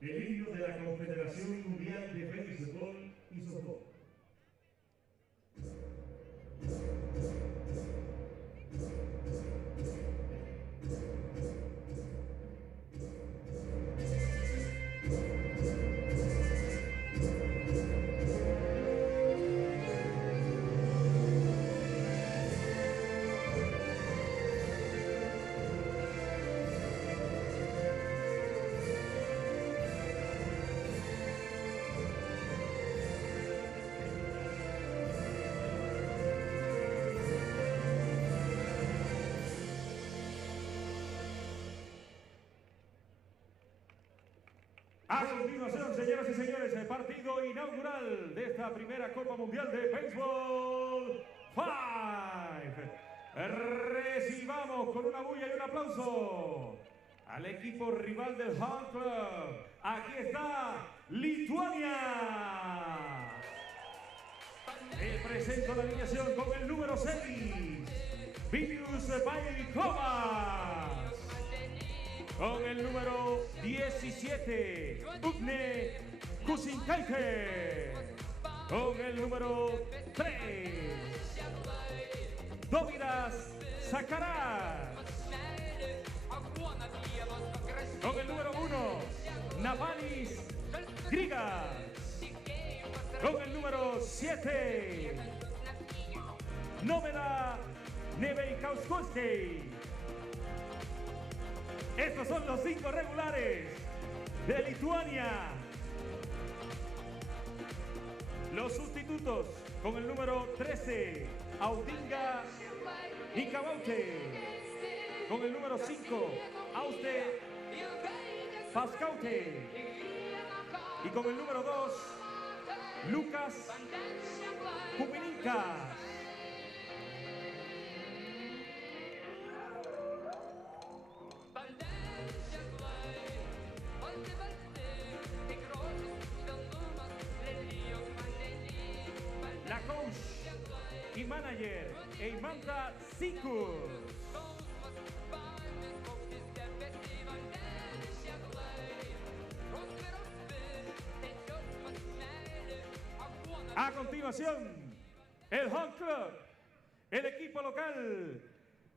el himno de la Confederación Mundial de Béisbol y Softball. A continuación, señoras y señores, el partido inaugural de esta primera Copa Mundial de Béisbol 5. Recibamos con una bulla y un aplauso al equipo rival del Hunt Club. Aquí está Lituania. Le presento la alineación con el número 6, Vilius Vailkovas. Con el número 17, Ugne Kusinkaike. Con el número 3, Dovidas Sakaras. Con el número 1, Navalis Grigas. Con el número 7, Novela Neveikauskowski. Estos son los 5 regulares de Lituania. Los sustitutos con el número 13, Audinga Nikabaute. Con el número 5, Auste Pascaute. Y con el número 2, Lucas Kumininkas. La coach y manager Eimanta Sikus. A continuación, el Hunt Club, el equipo local,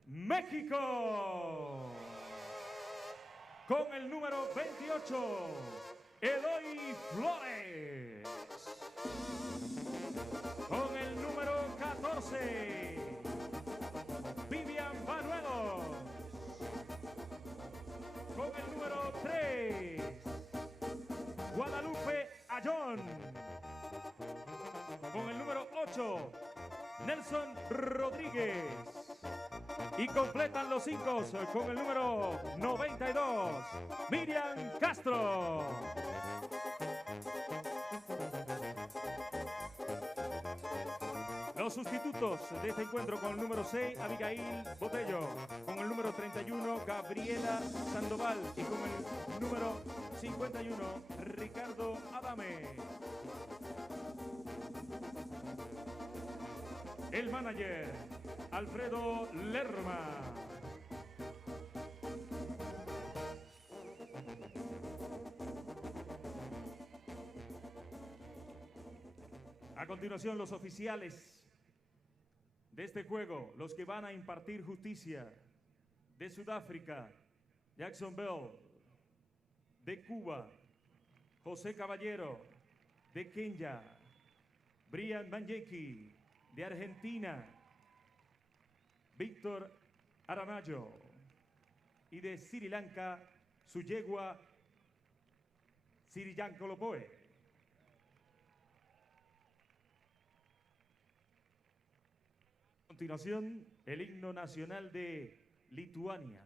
México. Con el número 28, Eloy Flores. Con el número 14, Vivian Banuelos. Con el número 3, Guadalupe Ayón. Con el número 8, Nelson Rodríguez. Y completan los 5 con el número 92, Miriam Castro. Los sustitutos de este encuentro con el número 6, Abigail Botello. Con el número 31, Gabriela Sandoval. Y con el número 51, Ricardo Adame. El manager, Alfredo Lerma. A continuación, los oficiales de este juego, los que van a impartir justicia. De Sudáfrica, Jackson Bell. De Cuba, José Caballero. De Kenia, Brian Manjeki. De Argentina, Víctor Aramayo. Y de Sri Lanka, su yegua, Siriyankolopoe. A continuación, el himno nacional de Lituania.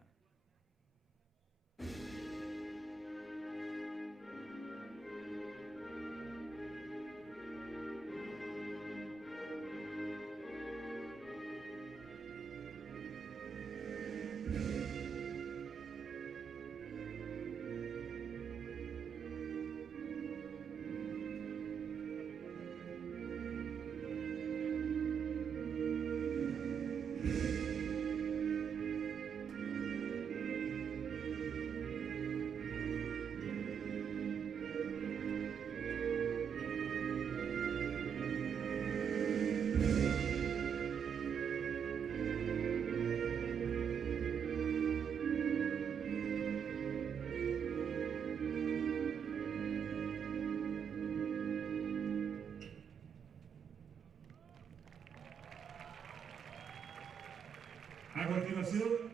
continuación,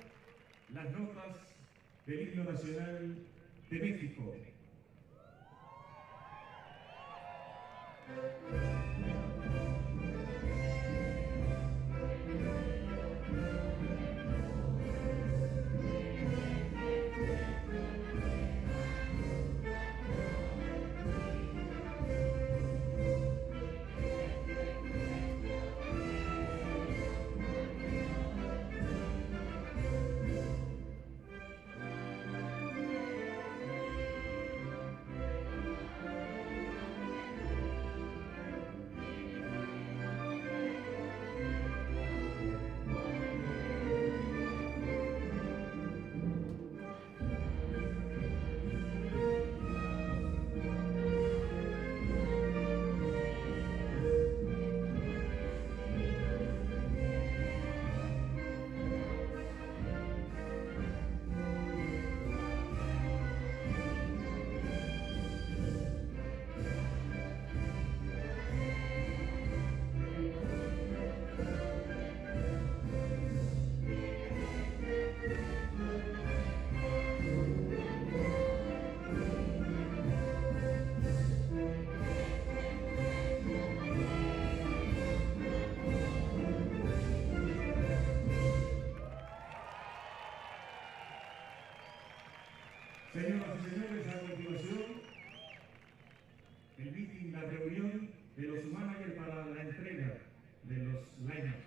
las notas del himno nacional de México. Señoras y señores, a continuación, el meeting, la reunión de los managers para la entrega de los line-up.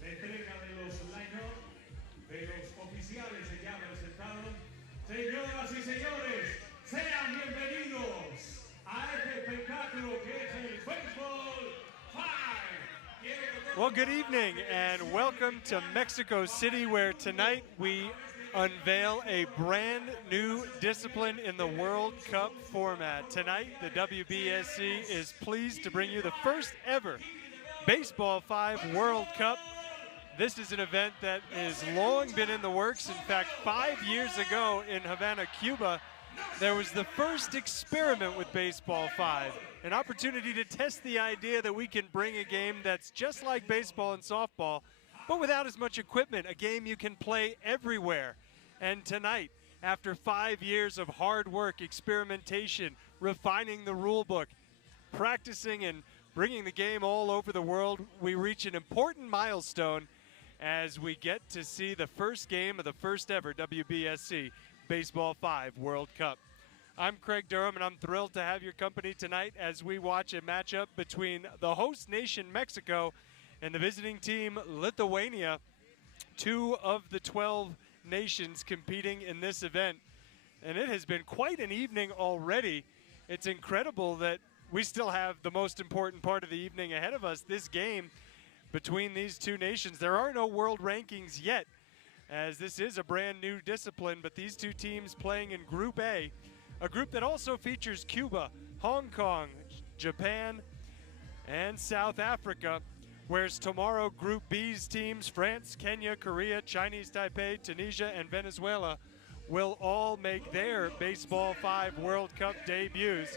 La entrega de los line-up de los oficiales ya presentados. Señoras y señores, sean bienvenidos a este espectáculo que es el Baseball 5. Well, good evening and welcome to Mexico City, where tonight we unveil a brand new discipline in the World Cup format. Tonight, the WBSC is pleased to bring you the first ever Baseball 5 World Cup. This is an event that has long been in the works. In fact, 5 years ago in Havana, Cuba, there was the first experiment with Baseball 5, an opportunity to test the idea that we can bring a game that's just like baseball and softball, but without as much equipment, a game you can play everywhere. And tonight, after 5 years of hard work, experimentation, refining the rule book, practicing and bringing the game all over the world, we reach an important milestone as we get to see the first game of the first ever WBSC Baseball 5 World Cup. I'm Craig Durham, and I'm thrilled to have your company tonight as we watch a matchup between the host nation, Mexico, and the visiting team, Lithuania, 2 of the 12 nations competing in this event. And it has been quite an evening already. It's incredible that we still have the most important part of the evening ahead of us, this game between these two nations. There are no world rankings yet, as this is a brand new discipline, but these two teams playing in Group A, a group that also features Cuba, Hong Kong, Japan, and South Africa, whereas tomorrow Group B's teams, France, Kenya, Korea, Chinese Taipei, Tunisia, and Venezuela, will all make their Baseball 5 World Cup debuts.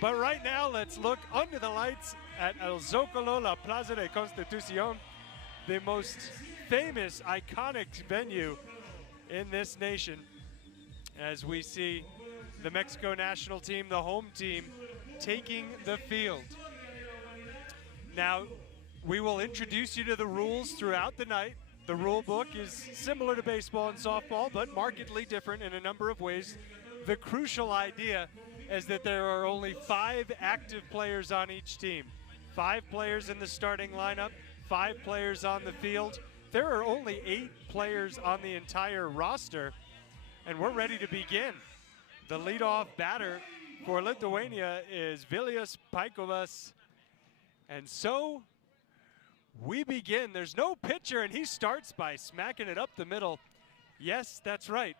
But right now, let's look under the lights at El Zócalo, La Plaza de Constitución, the most famous, iconic venue in this nation, as we see the Mexico national team, the home team, taking the field. Now, we will introduce you to the rules throughout the night. The rule book is similar to baseball and softball, but markedly different in a number of ways. The crucial idea is that there are only 5 active players on each team. 5 players in the starting lineup, 5 players on the field. There are only 8 players on the entire roster, and we're ready to begin. The leadoff batter for Lithuania is Vilius Paikovas, and so we begin. There's no pitcher, and he starts by smacking it up the middle. Yes, that's right.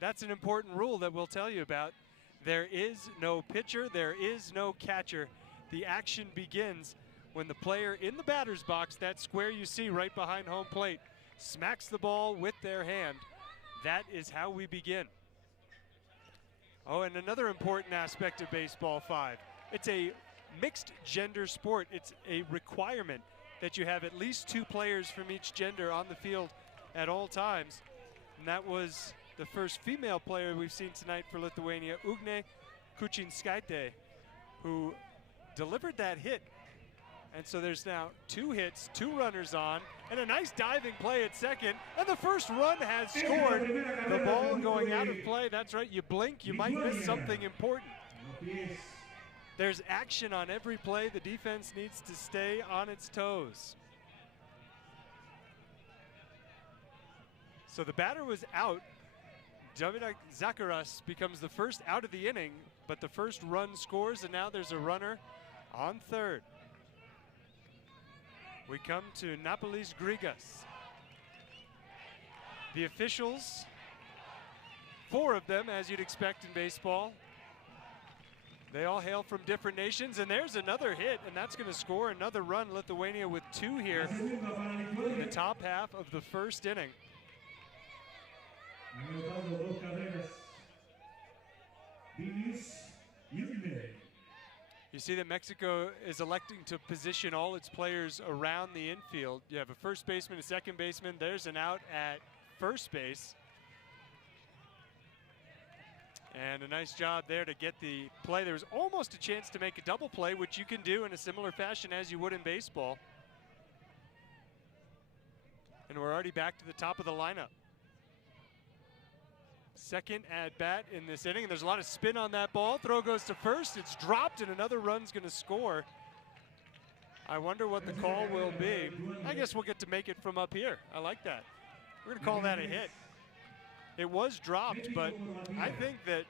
That's an important rule that we'll tell you about. There is no pitcher, there is no catcher. The action begins when the player in the batter's box, that square you see right behind home plate, smacks the ball with their hand. That is how we begin. Oh, and another important aspect of Baseball 5, it's a mixed gender sport. It's a requirement that you have at least 2 players from each gender on the field at all times. And that was the first female player we've seen tonight for Lithuania, Ugnė Kučinskaitė, who delivered that hit. And so there's now 2 hits, 2 runners on, and a nice diving play at second. And the first run has scored. The ball going out of play. That's right, you blink, you might miss something important. There's action on every play. The defense needs to stay on its toes. So the batter was out. Dominik Zakaras becomes the first out of the inning, but the first run scores, and now there's a runner on third. We come to Napolis Grigas. The officials, 4 of them, as you'd expect in baseball. They all hail from different nations, and there's another hit, and that's going to score another run. Lithuania with 2 here in the top half of the first inning. You see that Mexico is electing to position all its players around the infield. You have a first baseman, a second baseman. There's an out at first base. And a nice job there to get the play. There was almost a chance to make a double play, which you can do in a similar fashion as you would in baseball. And we're already back to the top of the lineup. Second at bat in this inning. There's a lot of spin on that ball. Throw goes to first. It's dropped, and another run's going to score. I wonder what the call will be. I guess we'll get to make it from up here. I like that. We're going to call that a hit. It was dropped, but I think that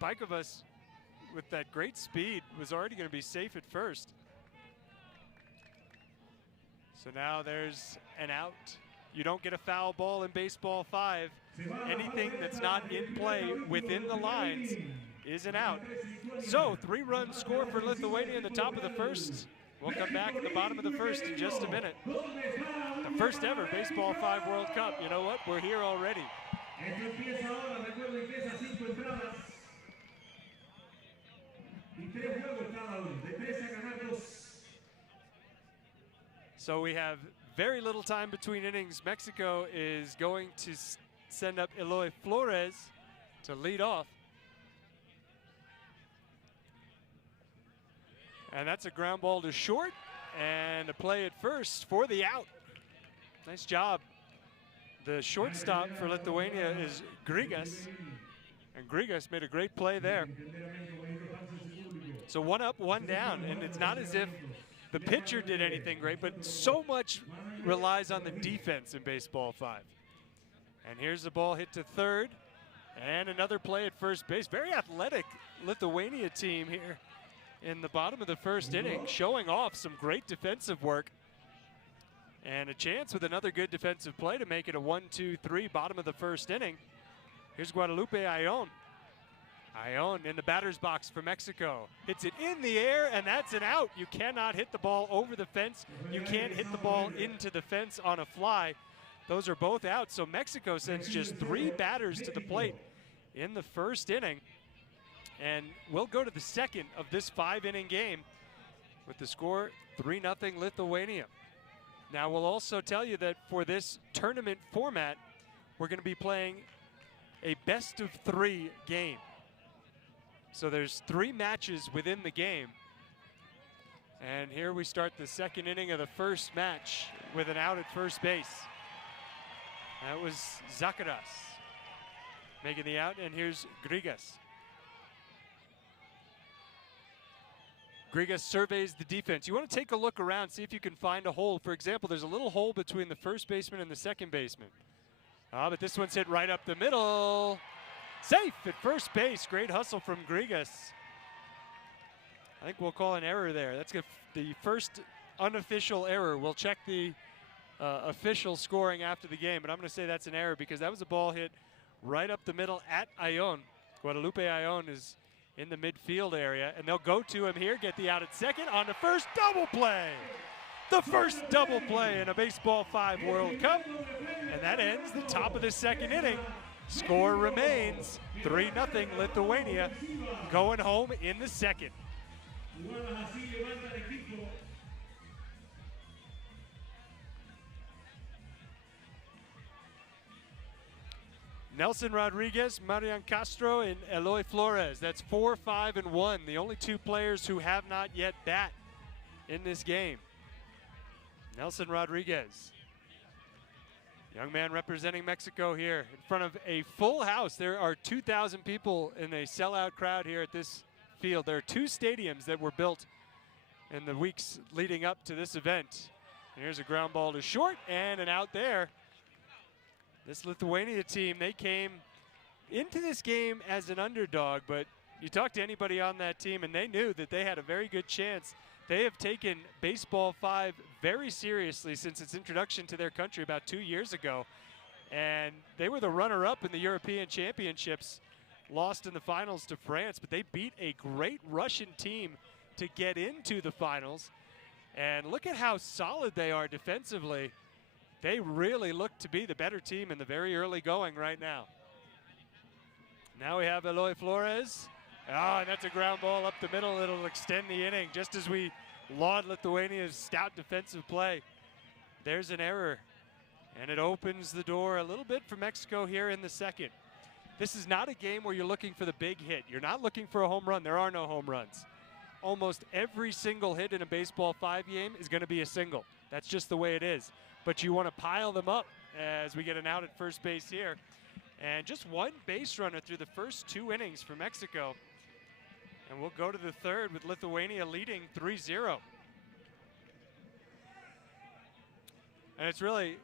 Baikovas, with that great speed, was already going to be safe at first. So now there's an out. You don't get a foul ball in Baseball 5. Anything that's not in play within the lines is an out. So 3-run score for Lithuania in the top of the first. We'll come back at the bottom of the first in just a minute. The first ever Baseball 5 World Cup. You know what? We're here already. So we have very little time between innings. Mexico is going to send up Eloy Flores to lead off. And that's a ground ball to short and a play at first for the out. Nice job. The shortstop for Lithuania is Grigas. And Grigas made a great play there. So 1 up, 1 down. And it's not as if the pitcher did anything great, but so much relies on the defense in Baseball 5. And here's the ball hit to third. And another play at first base. Very athletic Lithuania team here in the bottom of the first inning, showing off some great defensive work. And a chance with another good defensive play to make it a 1-2-3 bottom of the first inning. Here's Guadalupe Ayllón. Ayllón in the batter's box for Mexico. Hits it in the air, and that's an out. You cannot hit the ball over the fence. You can't hit the ball into the fence on a fly. Those are both out, so Mexico sends just 3 batters to the plate in the first inning. And we'll go to the second of this 5-inning game with the score 3-0 Lithuania. Now we'll also tell you that for this tournament format, we're going to be playing a best-of-3 game. So there's 3 matches within the game. And here we start the second inning of the first match with an out at first base. That was Zakaras making the out, and here's Grigas. Grigas surveys the defense. You want to take a look around, see if you can find a hole. For example, there's a little hole between the first baseman and the second baseman. But this one's hit right up the middle. Safe at first base. Great hustle from Grigas. I think we'll call an error there. That's the first unofficial error. We'll check the official scoring after the game, but I'm going to say that's an error because that was a ball hit right up the middle at Ayllón. Guadalupe Ayon is in the midfield area, and they'll go to him here, get the out at second on the first double play. The first double play in a Baseball 5 World Cup, and that ends the top of the second inning. Score remains 3-0 Lithuania, going home in the second. Nelson Rodriguez, Marian Castro, and Eloy Flores. That's 4, 5, and 1. The only two players who have not yet bat in this game. Nelson Rodriguez, young man representing Mexico here in front of a full house. There are 2,000 people in a sellout crowd here at this field. There are 2 stadiums that were built in the weeks leading up to this event. And here's a ground ball to short and an out there. This Lithuania team, they came into this game as an underdog, but you talk to anybody on that team and they knew that they had a very good chance. They have taken Baseball 5 very seriously since its introduction to their country about 2 years ago. And they were the runner-up in the European Championships, lost in the finals to France, but they beat a great Russian team to get into the finals. And look at how solid they are defensively. They really look to be the better team in the very early going right now. Now we have Eloy Flores. Oh, and that's a ground ball up the middle. It'll extend the inning just as we laud Lithuania's stout defensive play. There's an error, and it opens the door a little bit for Mexico here in the second. This is not a game where you're looking for the big hit. You're not looking for a home run. There are no home runs. Almost every single hit in a Baseball 5 game is going to be a single. That's just the way it is. But you want to pile them up as we get an out at first base here. And just one base runner through the first 2 innings for Mexico. And we'll go to the third with Lithuania leading 3-0. And it's really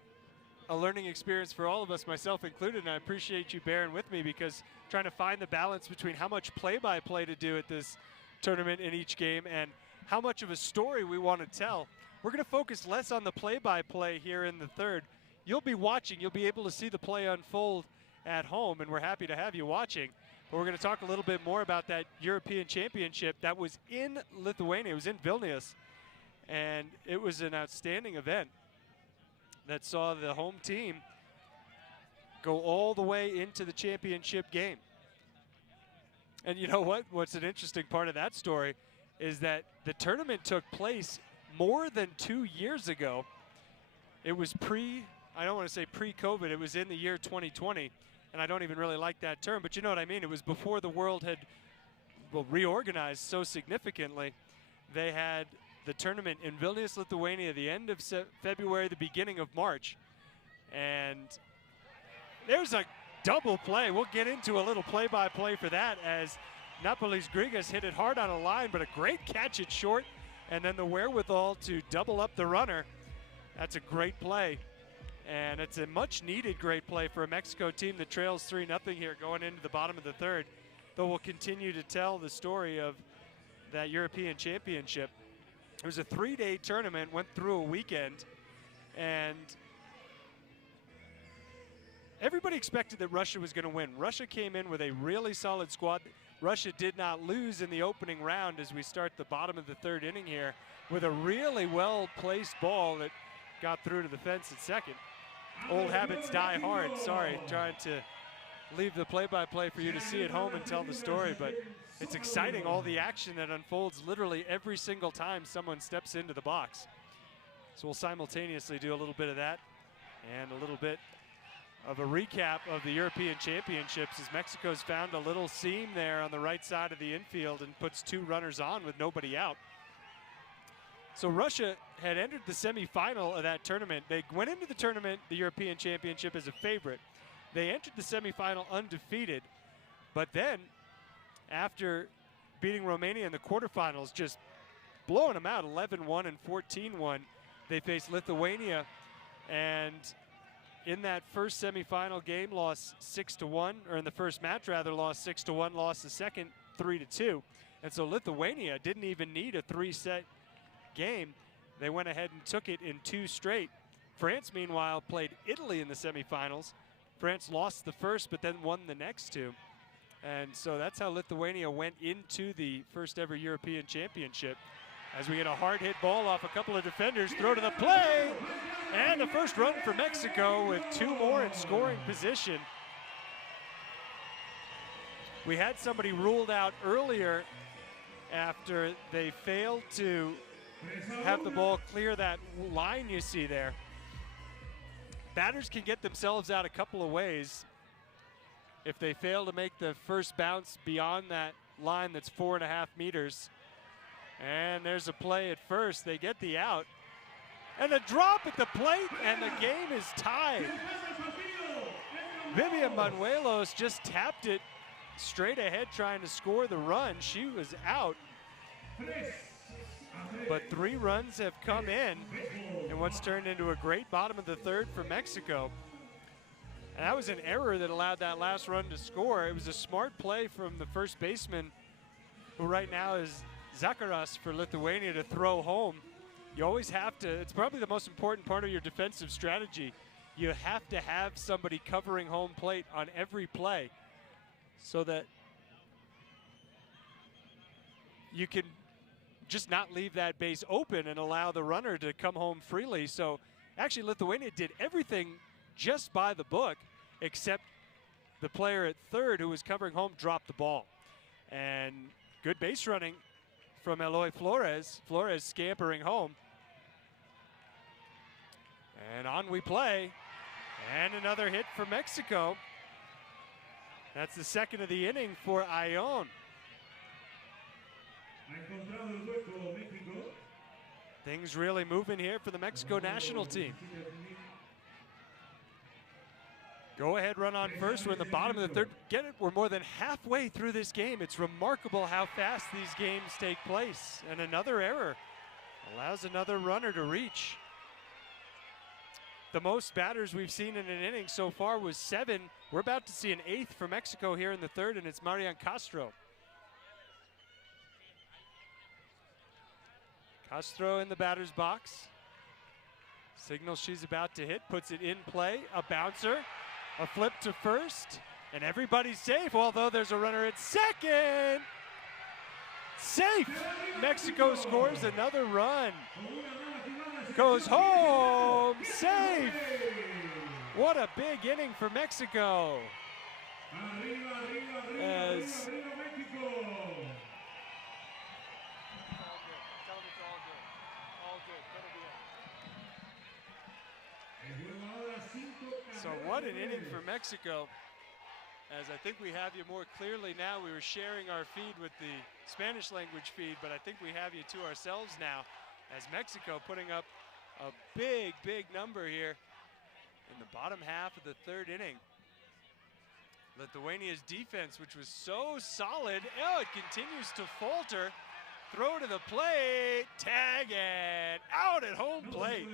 a learning experience for all of us, myself included, and I appreciate you bearing with me because trying to find the balance between how much play-by-play to do at this tournament in each game and how much of a story we want to tell. We're going to focus less on the play-by-play here in the third. You'll be watching. You'll be able to see the play unfold at home, and we're happy to have you watching. But we're going to talk a little bit more about that European Championship that was in Lithuania. It was in Vilnius, and it was an outstanding event that saw the home team go all the way into the championship game. And you know what? What's an interesting part of that story is that the tournament took place more than 2 years ago. It was I don't want to say pre-COVID, it was in the year 2020, and I don't even really like that term, but you know what I mean. It was before the world had reorganized so significantly. They had the tournament in Vilnius, Lithuania, the end of February, the beginning of March, and there's a double play. We'll get into a little play-by-play for that as Napolis Grigas hit it hard on a line, but a great catch at short, and then the wherewithal to double up the runner. That's a great play, and it's a much-needed great play for a Mexico team that trails 3-0 here going into the bottom of the third, though we'll continue to tell the story of that European Championship. It was a 3-day tournament, went through a weekend, and everybody expected that Russia was going to win. Russia came in with a really solid squad. Russia did not lose in the opening round as we start the bottom of the third inning here with a really well-placed ball that got through to the fence at second. Old habits die hard. Sorry, trying to leave the play-by-play for you to see at home and tell the story, but it's exciting, all the action that unfolds literally every single time someone steps into the box. So we'll simultaneously do a little bit of that and a little bit of a recap of the European Championships as Mexico's found a little seam there on the right side of the infield and puts 2 runners on with nobody out. So Russia had entered the semifinal of that tournament. They went into the tournament, the European Championship, as a favorite. They entered the semifinal undefeated, but then after beating Romania in the quarterfinals, just blowing them out 11-1 and 14-1, they faced Lithuania, and in that first semifinal game, lost 6-1, or in the first match rather, lost 6-1, lost the second 3-2. And so Lithuania didn't even need a 3-set game. They went ahead and took it in 2 straight. France, meanwhile, played Italy in the semifinals. France lost the first, but then won the next 2. And so that's how Lithuania went into the first ever European Championship. As we get a hard hit ball off a couple of defenders, throw to the play, and the first run for Mexico with 2 more in scoring position. We had somebody ruled out earlier after they failed to have the ball clear that line you see there. Batters can get themselves out a couple of ways if they fail to make the first bounce beyond that line that's 4.5 meters. And there's a play at first. They get the out. And a drop at the plate, and the game is tied. Vivian Manuelos just tapped it straight ahead trying to score the run. She was out. But 3 runs have come in in what's turned into a great bottom of the third for Mexico. And that was an error that allowed that last run to score. It was a smart play from the first baseman, who right now is Zakaras for Lithuania, to throw home. You always have to, it's probably the most important part of your defensive strategy. You have to have somebody covering home plate on every play so that you can just not leave that base open and allow the runner to come home freely. So actually Lithuania did everything just by the book, except the player at third who was covering home dropped the ball. And good base running from Eloy Flores. Flores scampering home. And on we play. And another hit for Mexico. That's the second of the inning for Ion. Things really moving here for the Mexico national team. Go ahead, run on first. We're in the bottom of the third. Get it? We're more than halfway through this game. It's remarkable how fast these games take place. And another error allows another runner to reach. The most batters we've seen in an inning so far was 7. We're about to see an 8th for Mexico here in the third, and it's Marian Castro. Castro in the batter's box. Signals she's about to hit, puts it in play. A bouncer, a flip to first, and everybody's safe, although there's a runner at second. Safe! Mexico scores another run. Goes home, safe! What a big inning for Mexico. As so what an inning for Mexico. As I think we have you more clearly now. We were sharing our feed with the Spanish language feed, but I think we have you to ourselves now, as Mexico putting up a big, big number here in the bottom half of the third inning. Lithuania's defense, which was so solid, it continues to falter. Throw to the plate, tag and out at home plate.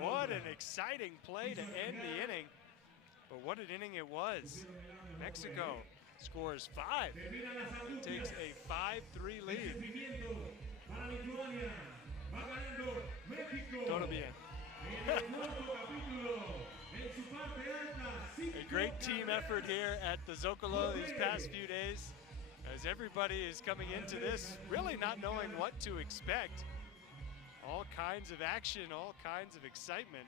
What an exciting play to end the inning. But what an inning it was. Mexico scores 5. Takes a 5-3 lead. Todo bien. A great team effort here at the Zocalo these past few days, as everybody is coming into this really not knowing what to expect. All kinds of action, all kinds of excitement.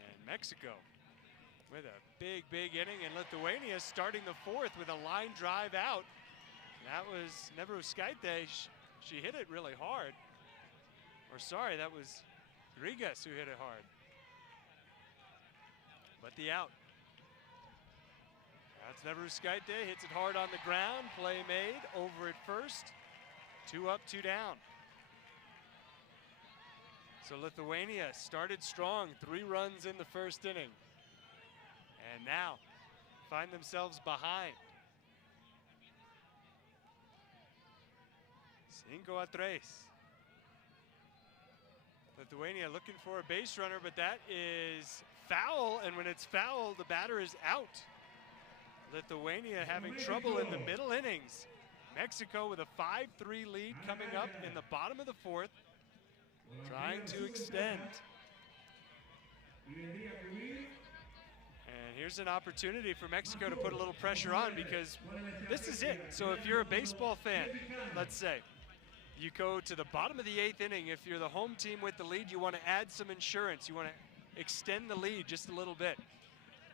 And Mexico with a big, big inning, and Lithuania starting the fourth with a line drive out. That was Neveruskaite. She hit it really hard. Or sorry, that was Rigas who hit it hard. But the out. That's Neveruskaite, hits it hard on the ground. Play made, over at first. 2 up, 2 down. So Lithuania started strong, 3 runs in the first inning. And now find themselves behind. 5-3. Lithuania looking for a base runner, but that is foul, and when it's foul, the batter is out. Lithuania having trouble in the middle innings. Mexico with a 5-3 lead coming up in the bottom of the fourth, trying to extend. And here's an opportunity for Mexico to put a little pressure on, because this is it. So if you're a baseball fan, let's say, you go to the bottom of the 8th inning. If you're the home team with the lead, you want to add some insurance. You want to extend the lead just a little bit.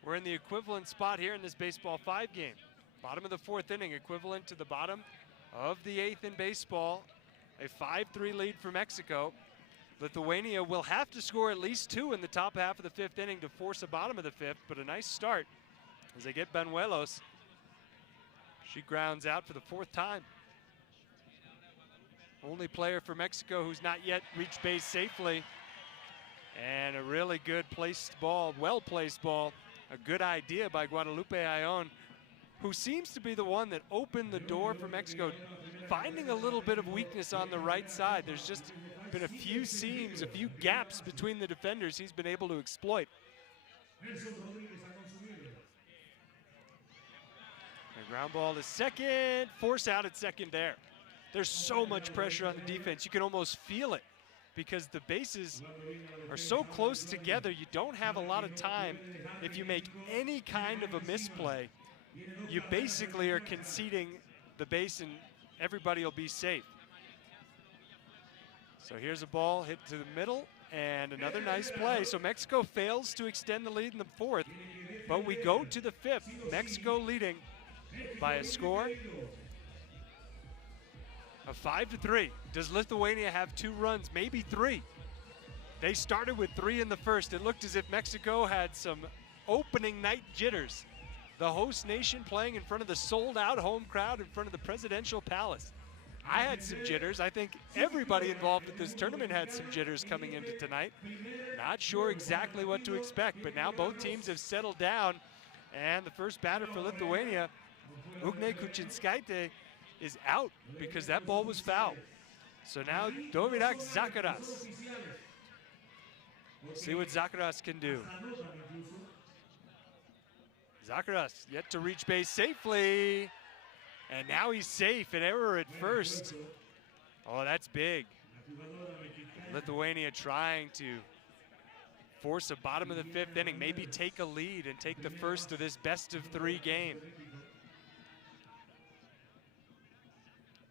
We're in the equivalent spot here in this baseball 5 game. Bottom of the 4th inning, equivalent to the bottom of the 8th in baseball. A 5-3 lead for Mexico. Lithuania will have to score at least 2 in the top half of the 5th inning to force a bottom of the 5th, but a nice start as they get Banuelos. She grounds out for the 4th time. Only player for Mexico who's not yet reached base safely. And a really good placed ball, well-placed ball. A good idea by Guadalupe Ayllón, who seems to be the one that opened the door for Mexico, finding a little bit of weakness on the right side. There's just been a few seams, a few gaps between the defenders he's been able to exploit. The ground ball to second, force out at second there. There's so much pressure on the defense. You can almost feel it because the bases are so close together. You don't have a lot of time. If you make any kind of a misplay, you basically are conceding the base and everybody will be safe. So here's a ball hit to the middle and another nice play. So Mexico fails to extend the lead in the 4th, but we go to the 5th. Mexico leading by a score of 5-3. Does Lithuania have 2 runs? Maybe 3. They started with 3 in the 1st. It looked as if Mexico had some opening night jitters. The host nation playing in front of the sold-out home crowd in front of the presidential palace. I had some jitters. I think everybody involved with this tournament had some jitters coming into tonight. Not sure exactly what to expect, but now both teams have settled down. And the first batter for Lithuania, Ugnė Kučinskaitė, is out because that ball was foul. So now Dovydas Zakaras. See what Zakaras can do. Zakaras yet to reach base safely. And now he's safe, an error at first. Oh, that's big. Lithuania trying to force a bottom of the 5th inning, maybe take a lead and take the first of this best-of-3 game.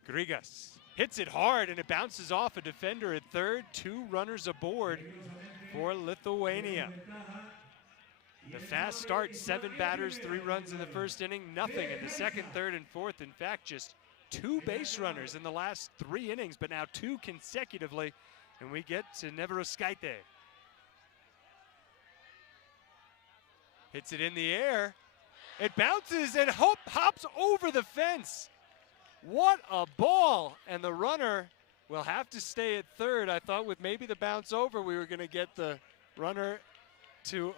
Grigas hits it hard and it bounces off a defender at third. 2 runners aboard for Lithuania. The fast start, 7 batters, 3 runs in the 1st inning, nothing in the 2nd, 3rd, and 4th. In fact, just 2 base runners in the last 3 innings, but now 2 consecutively. And we get to Neveroskaite. Hits it in the air. It bounces and hops over the fence. What a ball! And the runner will have to stay at third. I thought with maybe the bounce over, we were going to get the runner to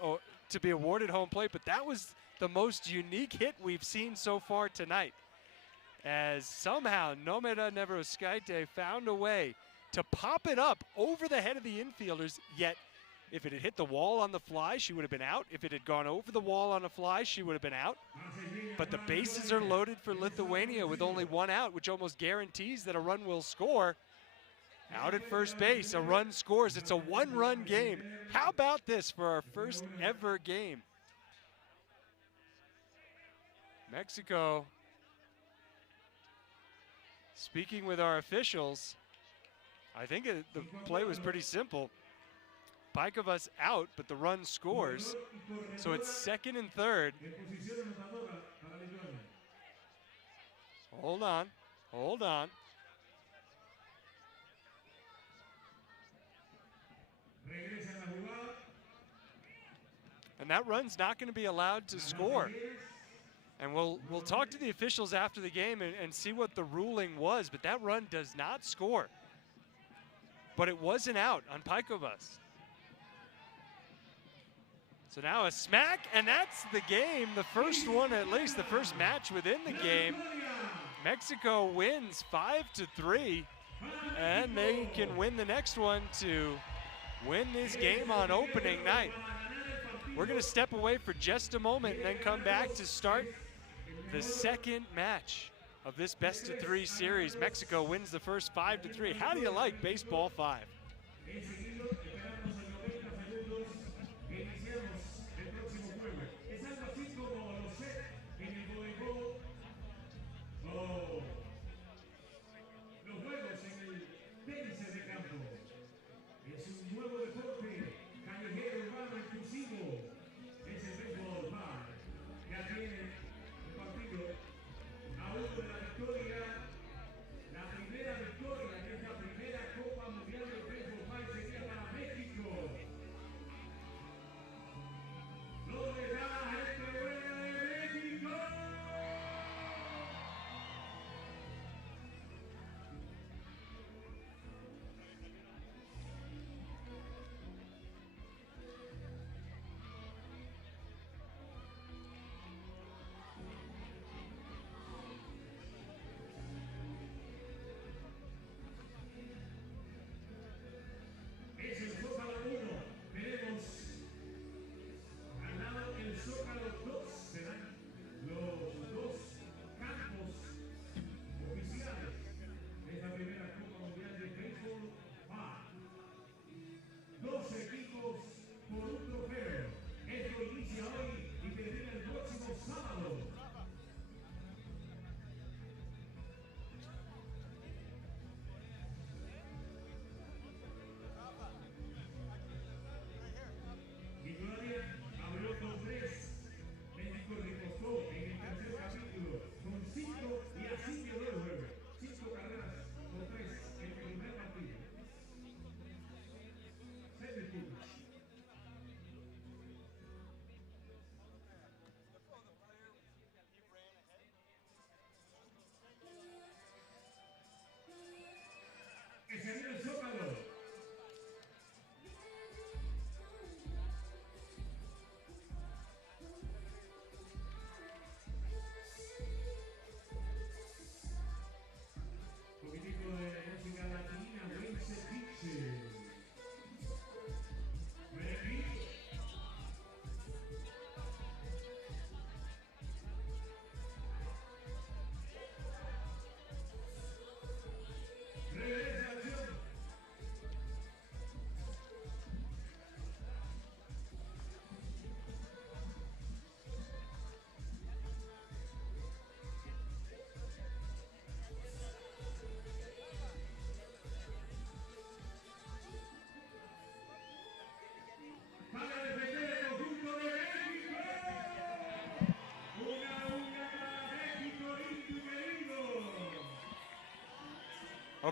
be awarded home plate, but that was the most unique hit we've seen so far tonight. As somehow Nomeda Neveroskaite found a way to pop it up over the head of the infielders, yet if it had hit the wall on the fly, she would have been out. If it had gone over the wall on a fly, she would have been out. But the bases are loaded for Lithuania with only 1 out, which almost guarantees that a run will score. Out at first base, a run scores. It's a 1-run game. How about this for our first ever game? Mexico, speaking with our officials, I think the play was pretty simple. Paikovas out, but the run scores. So it's 2nd and 3rd. Hold on, hold on. And that run's not going to be allowed to score. And we'll talk to the officials after the game and see what the ruling was, but that run does not score. But it wasn't out on Paikovas. So now a smack, and that's the game, the first one at least, the first match within the game. Mexico wins 5-3, and they can win the next one to win this game on opening night. We're going to step away for just a moment and then come back to start the second match of this best-of-3 series. Mexico wins the first 5-3. How do you like baseball 5?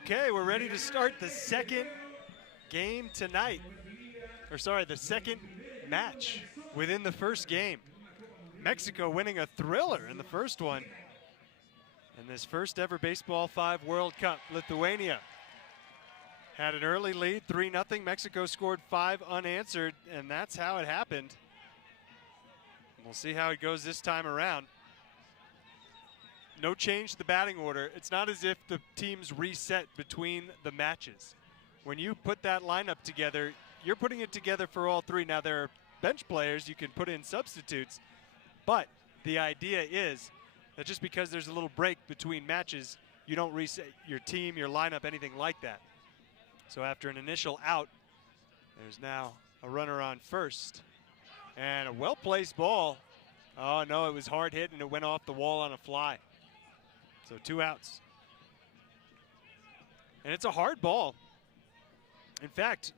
Okay, we're ready to start the second game tonight. Or sorry, the second match within the first game. Mexico winning a thriller in the first one. In this first ever Baseball 5 World Cup, Lithuania had an early lead, 3-0. Mexico scored 5 unanswered, and that's how it happened. We'll see how it goes this time around. No change to the batting order. It's not as if the teams reset between the matches. When you put that lineup together, you're putting it together for all three. Now, there are bench players, you can put in substitutes, but the idea is that just because there's a little break between matches, you don't reset your team, your lineup, anything like that. So after an initial out, there's now a runner on first. And a well-placed ball. Oh, no, it was hard hit, and it went off the wall on a fly. So 2 outs. And it's a hard ball. In fact,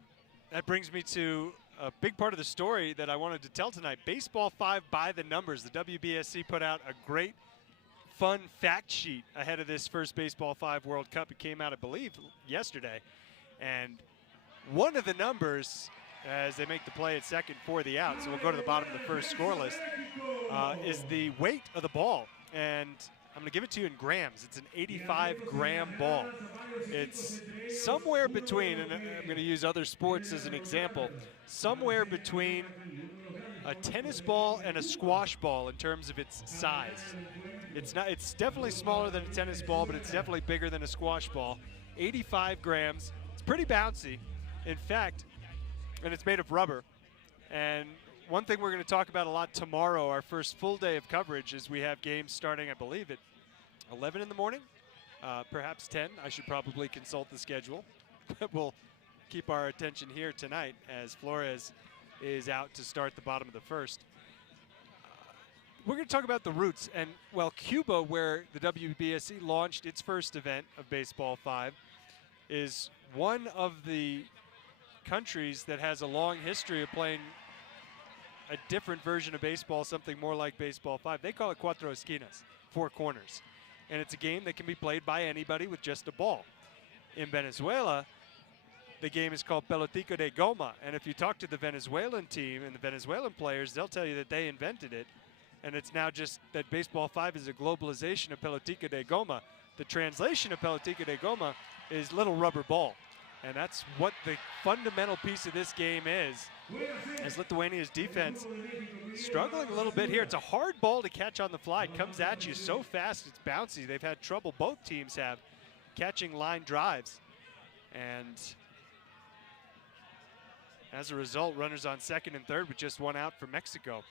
that brings me to a big part of the story that I wanted to tell tonight. Baseball 5 by the numbers. The WBSC put out a great, fun fact sheet ahead of this first Baseball 5 World Cup. It came out, I believe, yesterday. And one of the numbers, as they make the play at second for the out, so we'll go to the bottom of the first score list, is the weight of the ball. And I'm going to give it to you in grams. It's an 85-gram ball. It's somewhere between, and I'm going to use other sports as an example, somewhere between a tennis ball and a squash ball in terms of its size. It's definitely smaller than a tennis ball, but it's definitely bigger than a squash ball. 85 grams. It's pretty bouncy. In fact, and it's made of rubber. And one thing we're going to talk about a lot tomorrow, our first full day of coverage, is we have games starting, I believe, at 11 in the morning, perhaps 10. I should probably consult the schedule. But we'll keep our attention here tonight as Flores is out to start the bottom of the first. We're going to talk about the roots. And, well, Cuba, where the WBSC launched its first event of Baseball 5, is one of the countries that has a long history of playing a different version of baseball, something more like Baseball 5. They call it Cuatro Esquinas, 4 corners. And it's a game that can be played by anybody with just a ball. In Venezuela, the game is called Pelotica de Goma. And if you talk to the Venezuelan team and the Venezuelan players, they'll tell you that they invented it. And it's now just that Baseball 5 is a globalization of Pelotica de Goma. The translation of Pelotica de Goma is little rubber ball. And that's what the fundamental piece of this game is, as Lithuania's defense struggling a little bit here. It's a hard ball to catch on the fly. It comes at you so fast, it's bouncy. They've had trouble, both teams have, catching line drives. And as a result, runners on second and third with just 1 out for Mexico.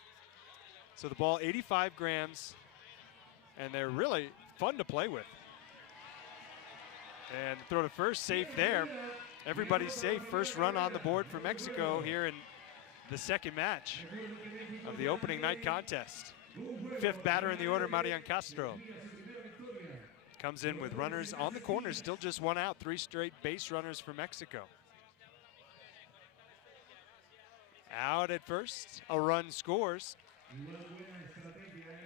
So the ball, 85 grams, and they're really fun to play with. And throw to first, safe there. Everybody's safe. First run on the board for Mexico here in the second match of the opening night contest. 5th batter in the order, Marian Castro. Comes in with runners on the corners, still just 1 out. 3 straight base runners for Mexico. Out at first, a run scores.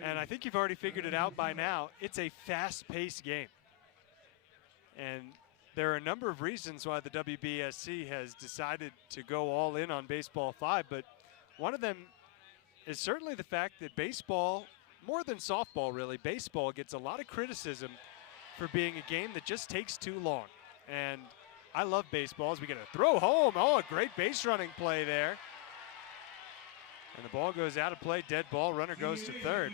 And I think you've already figured it out by now. It's a fast-paced game. And there are a number of reasons why the WBSC has decided to go all in on Baseball 5, but one of them is certainly the fact that baseball, more than softball really, baseball gets a lot of criticism for being a game that just takes too long. And I love baseball as we get a throw home. Oh, a great base running play there. And the ball goes out of play, dead ball, runner goes to third.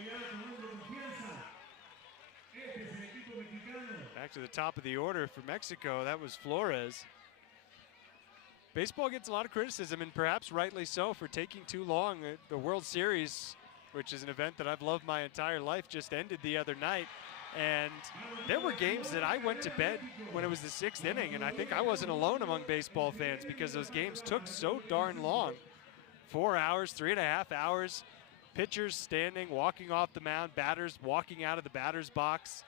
Back to the top of the order for Mexico, that was Flores. Baseball gets a lot of criticism, and perhaps rightly so, for taking too long. The World Series, which is an event that I've loved my entire life, just ended the other night. And there were games that I went to bed when it was the 6th inning, and I think I wasn't alone among baseball fans because those games took so darn long. 4 hours, 3.5 hours, pitchers standing, walking off the mound, batters walking out of the batter's box.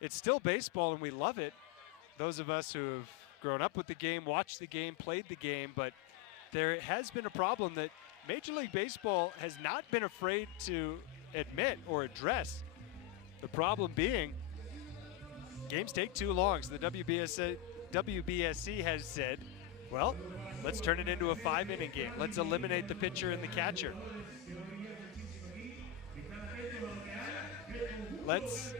It's still baseball, and we love it. Those of us who have grown up with the game, watched the game, played the game, but there has been a problem that Major League Baseball has not been afraid to admit or address. The problem being games take too long, so the WBSC has said, well, let's turn it into a 5-inning game. Let's eliminate the pitcher and the catcher. Let's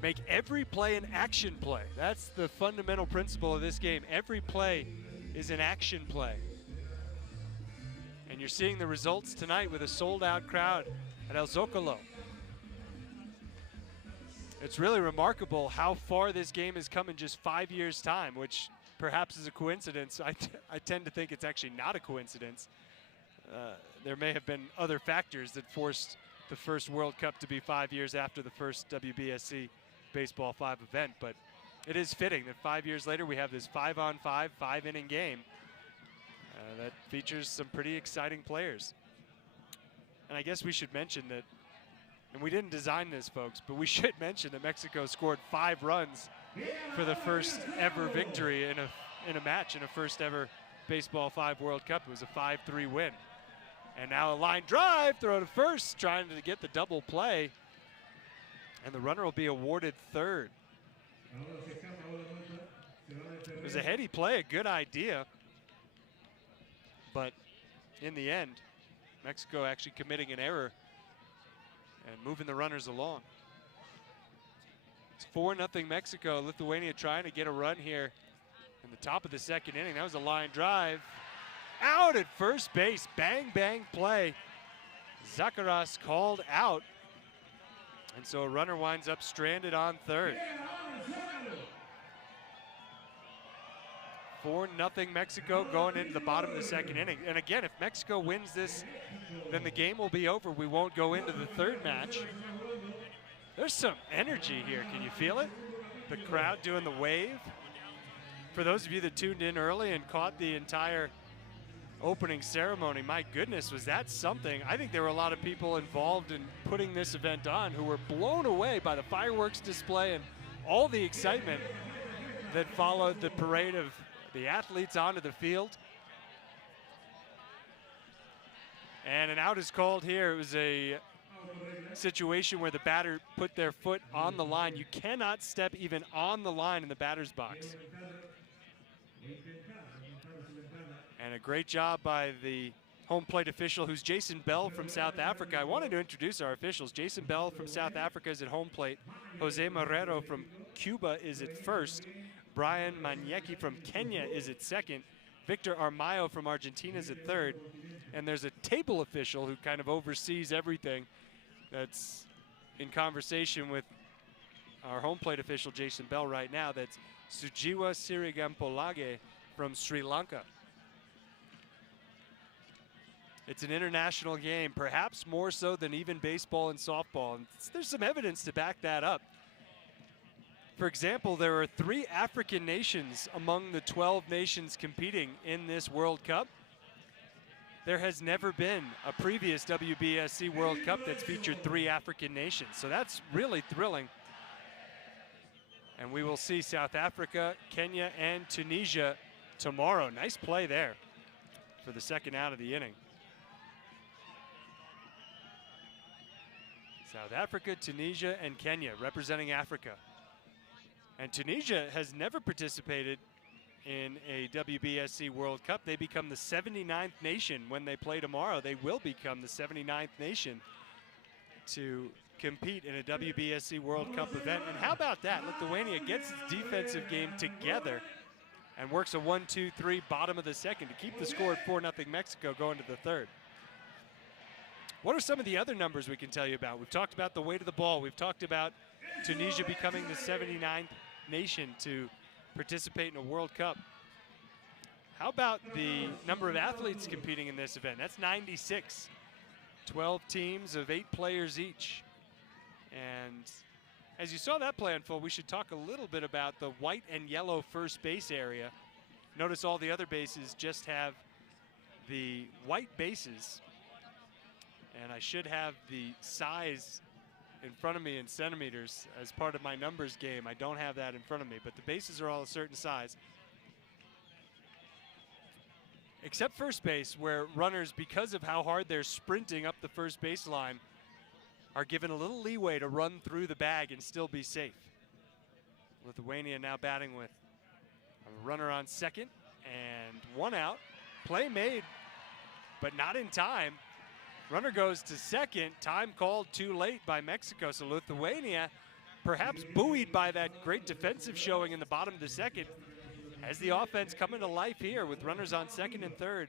make every play an action play. That's the fundamental principle of this game. Every play is an action play. And you're seeing the results tonight with a sold-out crowd at El Zocalo. It's really remarkable how far this game has come in just 5 years' time, which perhaps is a coincidence. I tend to think it's actually not a coincidence. There may have been other factors that forced the first World Cup to be 5 years after the first WBSC Baseball 5 event, but it is fitting that 5 years later we have this 5-on-5, 5-inning game that features some pretty exciting players. And I guess we should mention that, and we didn't design this, folks, but we should mention that Mexico scored 5 runs for the first ever victory in a match in a first ever Baseball 5 World Cup. It was a 5-3 win. And now a line drive, throw to first, trying to get the double play. And the runner will be awarded third. It was a heady play, a good idea. But in the end, Mexico actually committing an error and moving the runners along. It's 4-0 Mexico. Lithuania trying to get a run here in the top of the second inning. That was a line drive. Out at first base, bang, bang play. Zakaras called out. And so a runner winds up stranded on third. 4-0 Mexico going into the bottom of the second inning. And again, if Mexico wins this, then the game will be over. We won't go into the third match. There's some energy here. Can you feel it? The crowd doing the wave. For those of you that tuned in early and caught the entire opening ceremony, my goodness, was that something. I think there were a lot of people involved in putting this event on who were blown away by the fireworks display and all the excitement that followed the parade of the athletes onto the field. And an out is called here. It was a situation where the batter put their foot on the line. You cannot step even on the line in the batter's box. And a great job by the home plate official, who's Jason Bell from South Africa. I wanted to introduce our officials. Jason Bell from South Africa is at home plate. Jose Marrero from Cuba is at first. Brian Manyeki from Kenya is at second. Victor Armayo from Argentina is at third. And there's a table official who kind of oversees everything that's in conversation with our home plate official, Jason Bell, right now. That's Sujiwa Sirigampolage from Sri Lanka. It's an international game, perhaps more so than even baseball and softball. And there's some evidence to back that up. For example, there are 3 African nations among the 12 nations competing in this World Cup. There has never been a previous WBSC World Cup that's featured 3 African nations. So that's really thrilling. And we will see South Africa, Kenya, and Tunisia tomorrow. Nice play there for the second out of the inning. South Africa, Tunisia, and Kenya representing Africa. And Tunisia has never participated in a WBSC World Cup. They become the 79th nation when they play tomorrow. They will become the 79th nation to compete in a WBSC World Cup event. And how about that? Lithuania gets its defensive game together and works a 1-2-3 bottom of the second to keep the score at 4-0 Mexico going to the third. What are some of the other numbers we can tell you about? We've talked about the weight of the ball. We've talked about Tunisia becoming the 79th nation to participate in a World Cup. How about the number of athletes competing in this event? That's 96. 12 teams of 8 players each. And as you saw that play unfold, we should talk a little bit about the white and yellow first base area. Notice all the other bases just have the white bases. And I should have the size in front of me in centimeters as part of my numbers game. I don't have that in front of me, but the bases are all a certain size. Except first base, where runners, because of how hard they're sprinting up the first baseline, are given a little leeway to run through the bag and still be safe. Lithuania now batting with a runner on second and one out. Play made, but not in time. Runner goes to second. Time called too late by Mexico. So Lithuania, perhaps buoyed by that great defensive showing in the bottom of the second, has the offense coming to life here with runners on second and third.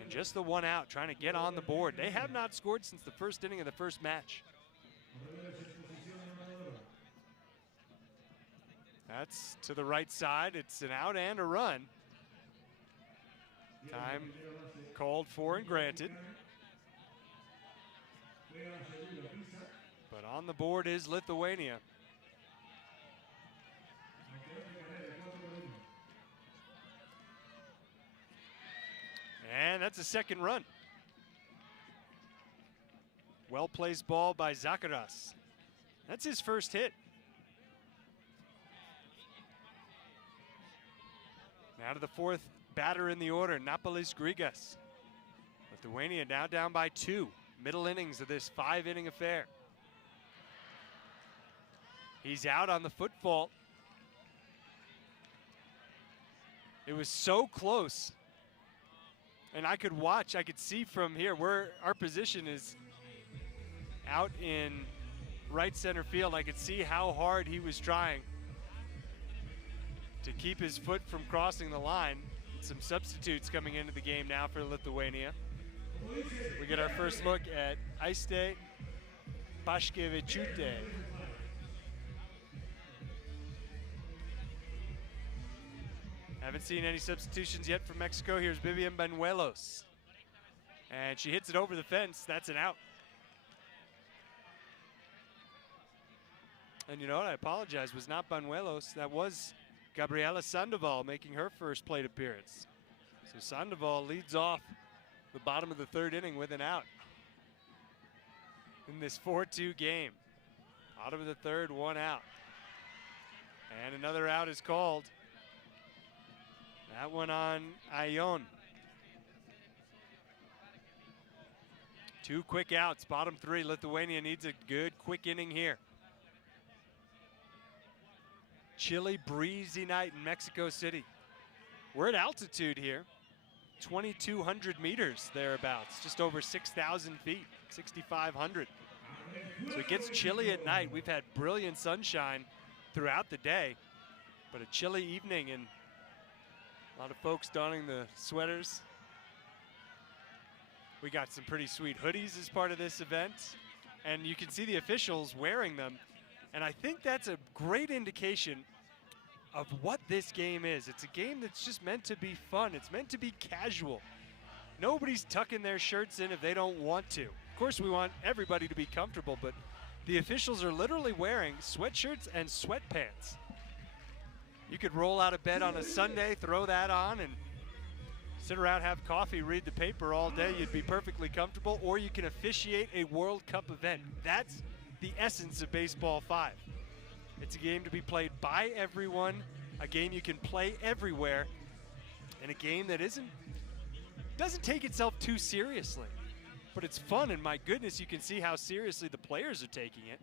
And just the one out, trying to get on the board. They have not scored since the first inning of the first match. That's to the right side. It's an out and a run. Time called for and granted. But on the board is Lithuania. And that's a second run. Well-placed ball by Zakaras. That's his first hit. Now to the fourth batter in the order, Napolis Grigas. Lithuania now down by 2. Middle innings of this 5-inning affair. He's out on the foot fault. It was so close. And I could watch, I could see from here where our position is out in right center field. I could see how hard he was trying to keep his foot from crossing the line. Some substitutes coming into the game now for Lithuania. We get our first look at Aiste Paškevičiūtė. Haven't seen any substitutions yet from Mexico. Here's Vivian Banuelos. And she hits it over the fence. That's an out. And you know what? I apologize. It was not Banuelos. That was Gabriela Sandoval making her first plate appearance. So Sandoval leads off the bottom of the third inning with an out in this 4-2 game. Bottom of the third, one out. And another out is called. That one on Ayon. 2 quick outs, bottom 3. Lithuania needs a good quick inning here. Chilly, breezy night in Mexico City. We're at altitude here, 2,200 meters thereabouts, just over 6,000 feet, 6,500. So it gets chilly at night. We've had brilliant sunshine throughout the day, but a chilly evening and a lot of folks donning the sweaters. We got some pretty sweet hoodies as part of this event, and you can see the officials wearing them. And I think that's a great indication of what this game is. It's a game that's just meant to be fun. It's meant to be casual. Nobody's tucking their shirts in if they don't want to. Of course, we want everybody to be comfortable, but the officials are literally wearing sweatshirts and sweatpants. You could roll out of bed on a Sunday, throw that on, and sit around, have coffee, read the paper all day. You'd be perfectly comfortable. Or you can officiate a World Cup event. That's the essence of Baseball 5. It's a game to be played by everyone, a game you can play everywhere, and a game that doesn't take itself too seriously. But it's fun, and my goodness, you can see how seriously the players are taking it,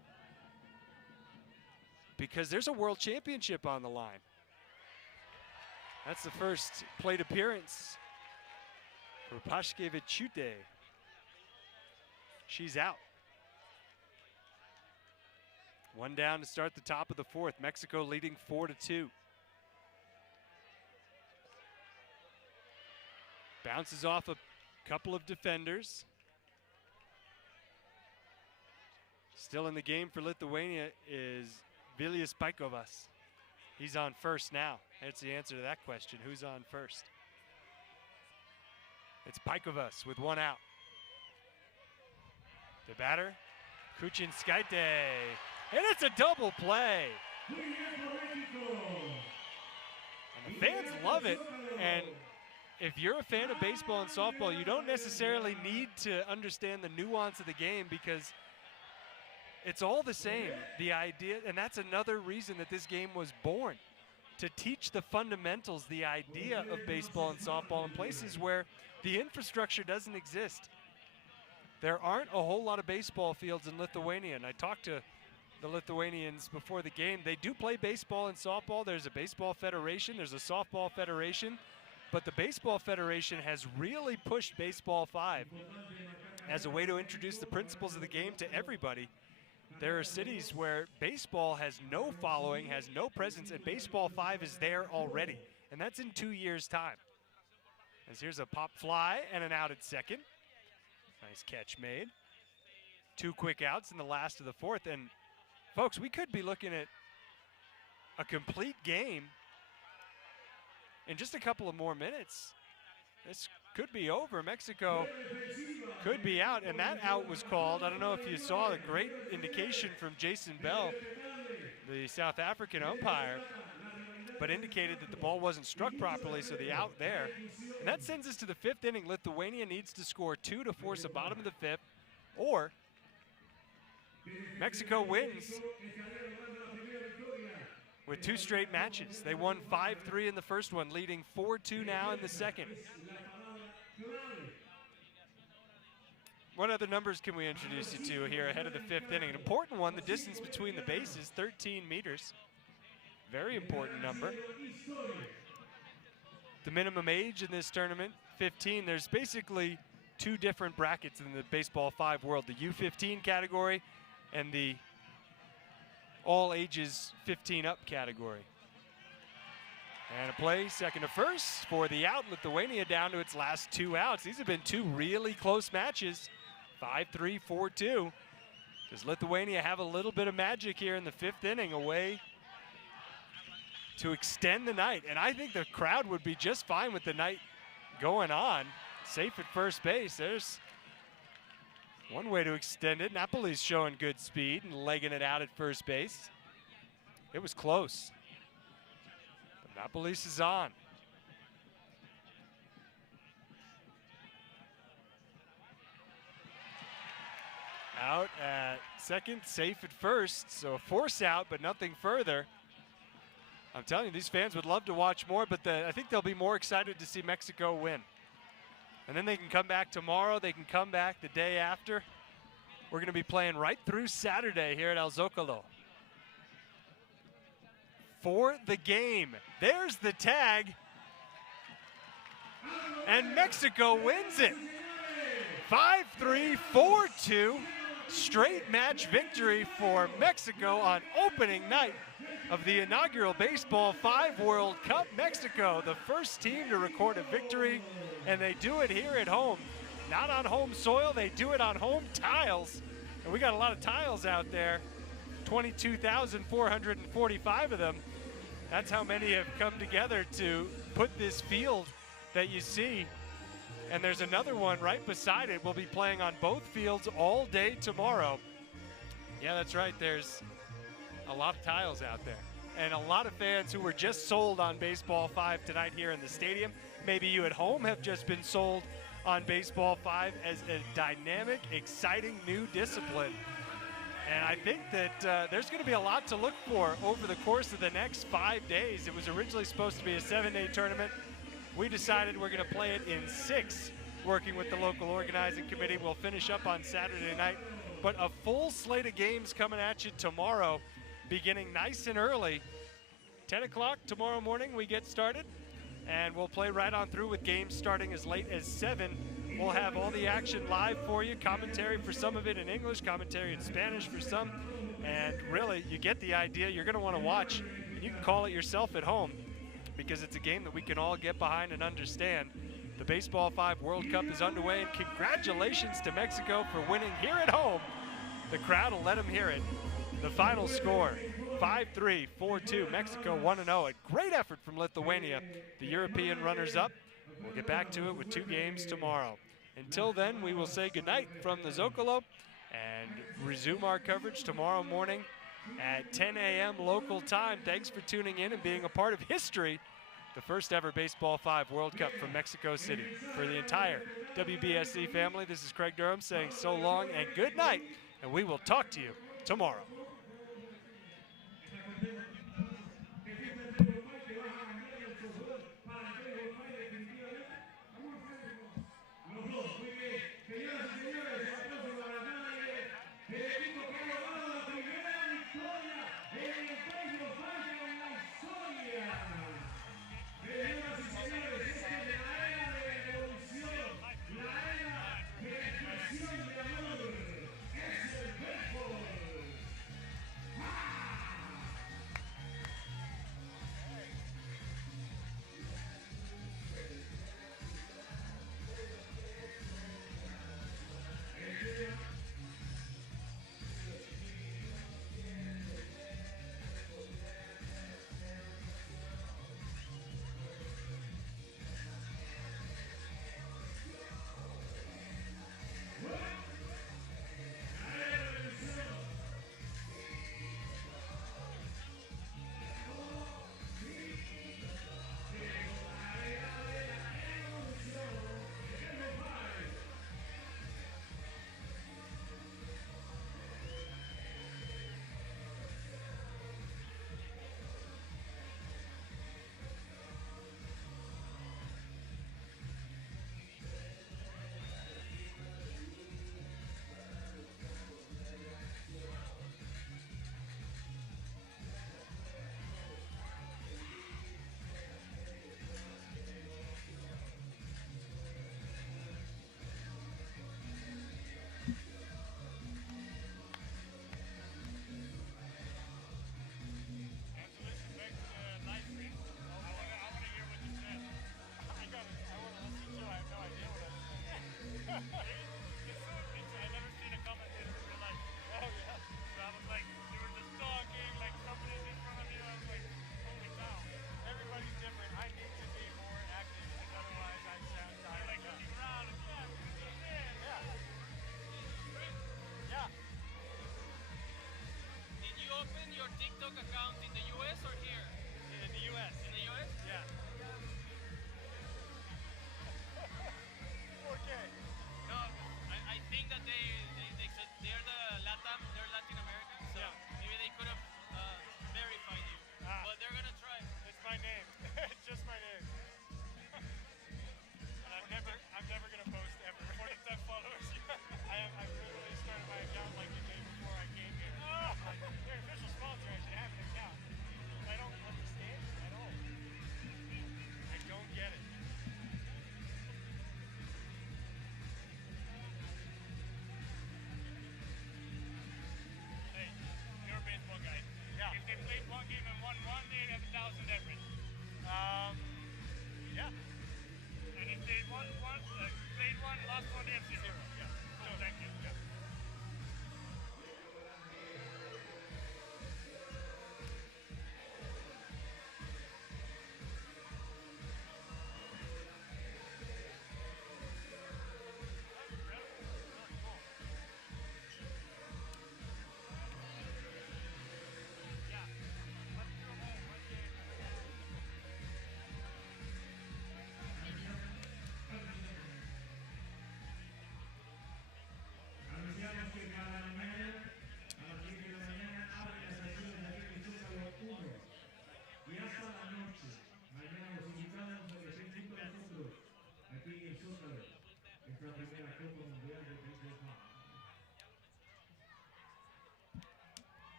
because there's a world championship on the line. That's the first plate appearance for Paškevičiūtė. She's out. One down to start the top of the fourth. Mexico leading 4-2. Bounces off a couple of defenders. Still in the game for Lithuania is Vilijas Paikovas. He's on first now. That's the answer to that question. Who's on first? It's Paikovas with one out. The batter, Kuchinskaite. And it's a double play. And the fans love it. And if you're a fan of baseball and softball, you don't necessarily need to understand the nuance of the game, because it's all the same. The idea, and that's another reason that this game was born, to teach the fundamentals, the idea of baseball and softball in places where the infrastructure doesn't exist. There aren't a whole lot of baseball fields in Lithuania, and I talked to the Lithuanians before the game. They do play baseball and softball. There's a baseball federation, there's a softball federation, but the baseball federation has really pushed Baseball 5 as a way to introduce the principles of the game to everybody. There are cities where baseball has no following, has no presence, and Baseball 5 is there already. And that's in 2 years' time. As here's a pop fly and an out at second. Nice catch made. 2 quick outs in the last of the fourth. And folks, we could be looking at a complete game in just a couple of more minutes. This could be over. Mexico could be out, and that out was called. I don't know if you saw a great indication from Jason Bell, the South African umpire, but indicated that the ball wasn't struck properly, so the out there. And that sends us to the 5th inning. Lithuania needs to score 2 to force a bottom of the 5th, or Mexico wins with 2 straight matches. They won 5-3 in the first one, leading 4-2 now in the second. What other numbers can we introduce you to here ahead of the 5th inning? An important one, the distance between the bases, 13 meters. Very important number. The minimum age in this tournament, 15. There's basically 2 different brackets in the Baseball 5 world, the U15 category and the all ages 15 up category. And a play, second to first for the out. Lithuania down to its last 2 outs. These have been 2 really close matches. 5-3, 4-2. Does Lithuania have a little bit of magic here in the 5th inning, a way to extend the night? And I think the crowd would be just fine with the night going on. Safe at first base. There's one way to extend it. Napoli's showing good speed and legging it out at first base. It was close. But Napolis is on. Out at second, safe at first. So a force out, but nothing further. I'm telling you, these fans would love to watch more, but I think they'll be more excited to see Mexico win. And then they can come back tomorrow. They can come back the day after. We're going to be playing right through Saturday here at El Zocalo. For the game. There's the tag. And Mexico wins it. 5-3, 4-2. Straight match victory for Mexico on opening night of the inaugural Baseball 5 World Cup. Mexico, the first team to record a victory, and they do it here at home. Not on home soil, they do it on home tiles. And we got a lot of tiles out there, 22,445 of them. That's how many have come together to put this field that you see. And there's another one right beside it. We'll be playing on both fields all day tomorrow. Yeah, that's right. There's a lot of tiles out there. And a lot of fans who were just sold on Baseball 5 tonight here in the stadium. Maybe you at home have just been sold on Baseball 5 as a dynamic, exciting new discipline. And I think that there's going to be a lot to look for over the course of the next 5 days. It was originally supposed to be a 7-day tournament. We decided we're going to play it in 6, working with the local organizing committee. We'll finish up on Saturday night. But a full slate of games coming at you tomorrow, beginning nice and early. 10 o'clock tomorrow morning we get started, and we'll play right on through with games starting as late as 7. We'll have all the action live for you, commentary for some of it in English, commentary in Spanish for some, and really, you get the idea. You're going to want to watch, and you can call it yourself at home, because it's a game that we can all get behind and understand. The Baseball 5 World Cup is underway, and congratulations to Mexico for winning here at home. The crowd will let them hear it. The final score, 5-3, 4-2, Mexico 1-0. A great effort from Lithuania, the European runners-up. We'll get back to it with 2 games tomorrow. Until then, we will say goodnight from the Zocalo and resume our coverage tomorrow morning at 10 a.m. local time. Thanks for tuning in and being a part of history, the first ever Baseball 5 World Cup from Mexico City. For the entire WBSC family, this is Craig Durham saying so long and good night, and we will talk to you tomorrow.